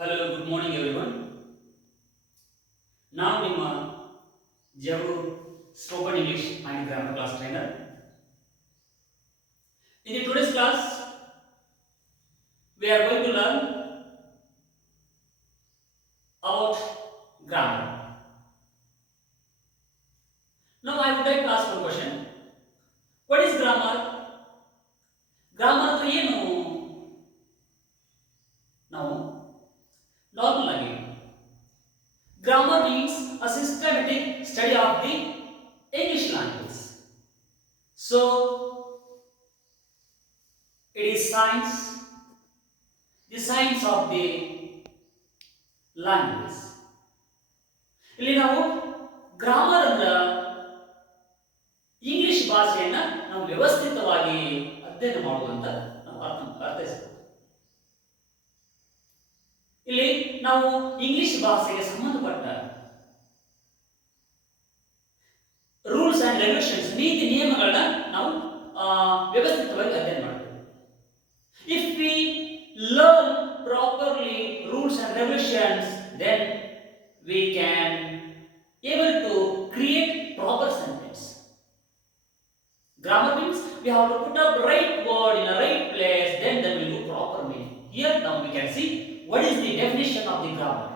Hello, good morning everyone. ನಾನು ನಿಮ್ಮ Jagu spoken English and grammar class trainer. In the today's class, we are going to learn about grammar. Now I would like to ask one question. What is grammar? Grammar ಅಂದ್ರೆ ಏನು? ನಾವು ನಾರ್ಮಲ್ ಆಗಿ grammar means a systematic study of the English language. So it is science, the science of the language. ಇಲ್ಲಿ ನಾವು ಗ್ರಾಮರ್ ಅಂದ್ರ ಇಂಗ್ಲಿಷ್ ಭಾಷೆಯನ್ನ ನಾವು ವ್ಯವಸ್ಥಿತವಾಗಿ ಅಧ್ಯಯನ ಮಾಡುವಂತ ನಾವು ಅರ್ಥೈಸಬಹುದು. ಇಲ್ಲಿ ನಾವು ಇಂಗ್ಲಿಷ್ ಭಾಷೆಗೆ ಸಂಬಂಧಪಟ್ಟ ರೂಲ್ಸ್ ಅಂಡ್ ರೆಗ್ಯುಲೇಷನ್ಸ್ ನೀತಿ ನಿಯಮಗಳನ್ನ ನಾವು ವ್ಯವಸ್ಥಿತವಾಗಿ ಅಧ್ಯಯನ ಮಾಡಬೇಕು. If we learn properly rules and regulations, then we can able to create proper sentence. Grammar means we have to put up right word in a right place, then will do proper meaning. Here now we can see what is the definition of the grammar.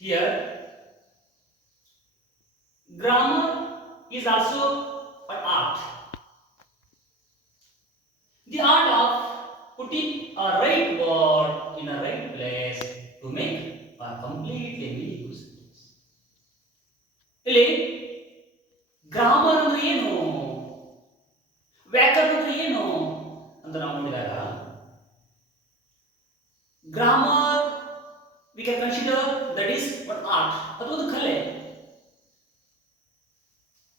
Here grammar is also an art. The art of putting a right word in a right place to make a completely meaningful sentence. ಇಲ್ಲಿ ಗ್ರಾಮರ್ ಅಂದ್ರೆ ಏನು, ವ್ಯಾಕರಣ ಅಂದ್ರೆ ಏನು ಅಂತ ನಾವು ನೋಡಿದಾಗ grammar we can consider that is what art, ಅದು ಒಂದು ಕಲೆ.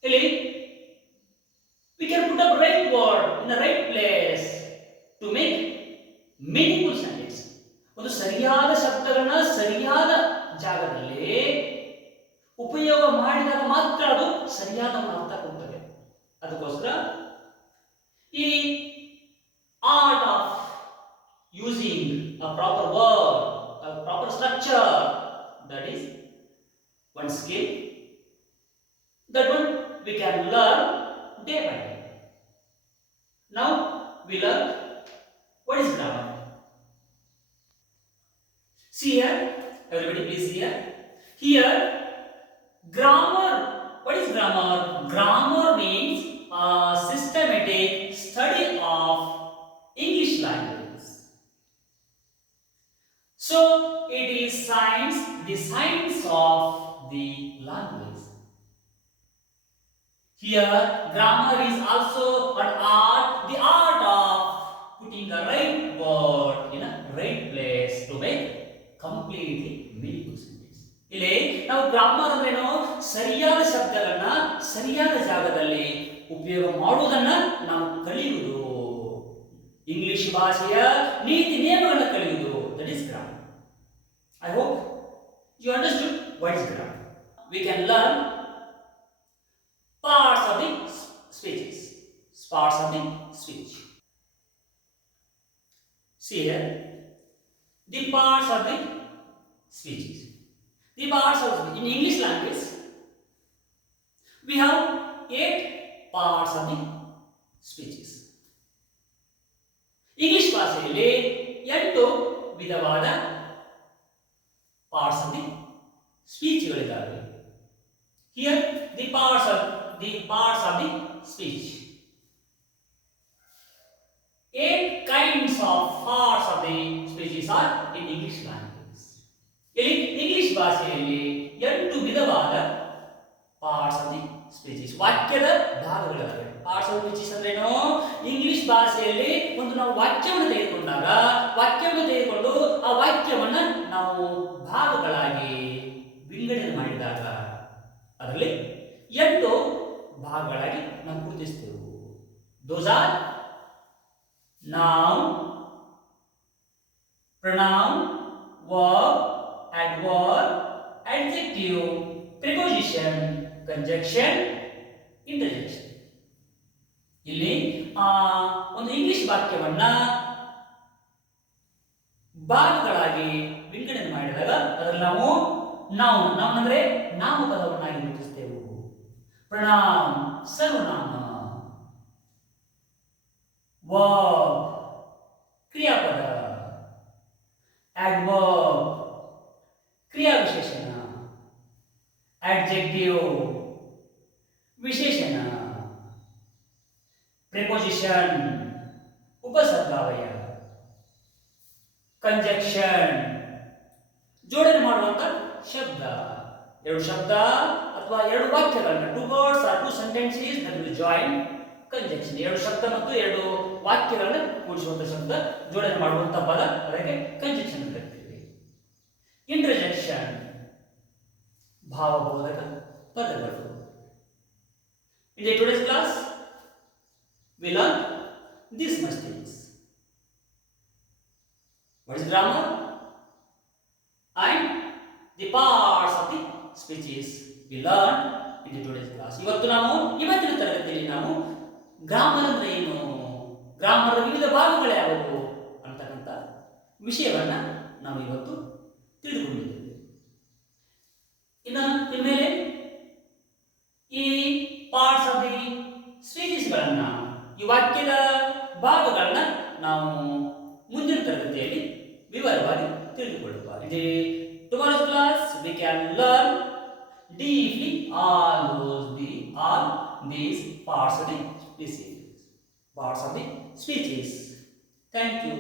ಇಲ್ಲಿ we can put up right word in the right place to make meaningful sentence. ಒಂದು ಸರಿಯಾದ ಶಬ್ದಗಳನ್ನ ಸರಿಯಾದ ಜಾಗದಲ್ಲಿ ಉಪಯೋಗ ಮಾಡಿದಾಗ ಮಾತ್ರ ಅದು ಸರಿಯಾದ ಅರ್ಥ ಕೊಡ್ತದೆ. ಅದಕ್ಕೋಸ್ಕರ ಈ art of using a proper word, a proper structure, that is one skill. That one we can learn day by day. Now we learn what is grammar. See here, everybody please see here. Here grammar, what is grammar? Grammar means a systematic study of English language. So it is science, the science of the language. Here grammar is also an art, the art of putting the right word in a right place to make completely meaningful sentence. ಇಲ್ಲಿ ನಾವು ಗ್ರಾಮರ್ ಅಂದ್ರೆ ಏನು, ಸರಿಯಾದ ಶಬ್ದಗಳನ್ನ ಸರಿಯಾದ ಜಾಗದಲ್ಲಿ ಉಪಯೋಗ ಮಾಡುವುದನ್ನ ನಾವು ಕಲಿಯುವುದು, ಇಂಗ್ಲಿಷ್ ಭಾಷೆಯ ನೀತಿ ನಿಯಮಗಳನ್ನ ಕಲಿಯುವುದು, that is grammar. I hope you understood what is grammar. We can learn parts of the speeches, parts of the speech. See here, the parts of the speeches. The parts of speech. In English language, we have 8 parts of the speeches. English ಭಾಷೆಯಲ್ಲಿ 8 ವಿಧವಾದ parts of the speech ಗಳಿದ್ದಾವೆ. Here the parts of the speech. 8 kinds of parts of the speeches are in English language. ಇಲ್ಲಿ ಇಂಗ್ಲಿಷ್ ಭಾಷೆಯಲ್ಲಿ 8 ವಿಧವಾದ parts of the speeches, ವಾಕ್ಯದ ಭಾಗಗಳಿವೆ. parts of speeches ಅಂದ್ರೆ ಏನು, ಇಂಗ್ಲಿಷ್ ಭಾಷೆಯಲ್ಲಿ ಒಂದು ನಾವು ವಾಕ್ಯವನ್ನು ತೆಗೆದುಕೊಂಡಾಗ ವಾಕ್ಯವನ್ನು ತೆಗೆದುಕೊಂಡು ಆ ವಾಕ್ಯವನ್ನ ನಾವು ಭಾಗಗಳಾಗಿ ವಿಂಗಡಣೆ ಮಾಡಿದಾಗ ಅದರಲ್ಲಿ 8 ಭಾಗಗಳಾಗಿ ನಾವು ಗುರುತಿಸ್ತೇವೆ. those are noun, pronoun, verb, adverb, adjective, preposition, conjunction, interjection. ಇಲ್ಲಿ ಒಂದು ಇಂಗ್ಲಿಷ್ ವಾಕ್ಯವನ್ನ ಭಾಗಗಳಾಗಿ ವಿಂಗಡಣೆ ಮಾಡಿದಾಗ ಅದರಲ್ಲಿ ನಾವು ನೌನ್ ಅಂದ್ರೆ ನಾಮಪದವನ್ನಾಗಿ ಗುರುತಿಸ್ತೇವೆ. ಪ್ರಣಾಮ್ ಸರ್ವನಾಮ, ವರ್ಬ್ ಕ್ರಿಯಾಪದ, adverb ಕ್ರಿಯಾ ವಿಶೇಷಣ, adjective ವಿಶೇಷಣ, preposition ಉಪಸರ್ಗಾವಯ, ಕಂಜಂಕ್ಷನ್ ಜೋಡಣೆ ಮಾಡುವಂತ ಶಬ್ದ. ಎರಡು ಶಬ್ದ ಅಥವಾ ಎರಡು ವಾಕ್ಯಗಳನ್ನ, two words or two sentences that will join conjunction. ಎರಡು ಶಬ್ದ ಮತ್ತು ಎರಡು ವಾಕ್ಯಗಳನ್ನ ಕೂಡಿಸುವಂತ ಶಬ್ದ, ಜೋಡಣೆ ಮಾಡುವಂತ ಪದ, ಅದಕ್ಕೆ ಕಂಜಂಕ್ಷನ್ ಅಂತ ಕರೀತೀವಿ. ಇಂಟರ್ಜೆಕ್ಷನ್ ಭಾವಬೋಧಕ ಪದಗಳು. In the today's class we learn these much things. What is grammar and the parts of the speeches we learn in the today's class. ಇವತ್ತಿನ ತರಗತಿಯಲ್ಲಿ ನಾವು ಗ್ರಾಮರ್ ಅಂದ್ರೆ ಏನು, ಗ್ರಾಮರ್ ವಿವಿಧ ಭಾಗಗಳು ಯಾವುವು ಅಂತಕ್ಕಂಥ ವಿಷಯವನ್ನ ನಾವು ಇವತ್ತು ತಿಳಿದುಕೊಂಡಿದ್ದೇವೆ. ಇನ್ಮೇಲೆ ಈ ಪಾರ್ಟ್ಸ್ ಆಫ್ ದಿ ಸ್ಪೀಚಸ್ಗಳನ್ನ, ಈ ವಾಕ್ಯದ ಭಾಗಗಳನ್ನ ನಾವು ಮುಂದಿನ ತರಗತಿಯಲ್ಲಿ ವಿವರವಾಗಿ ತಿಳಿದುಕೊಳ್ಳುವ. Tomorrow's class we can learn deeply all these parts of the speeches. Thank you.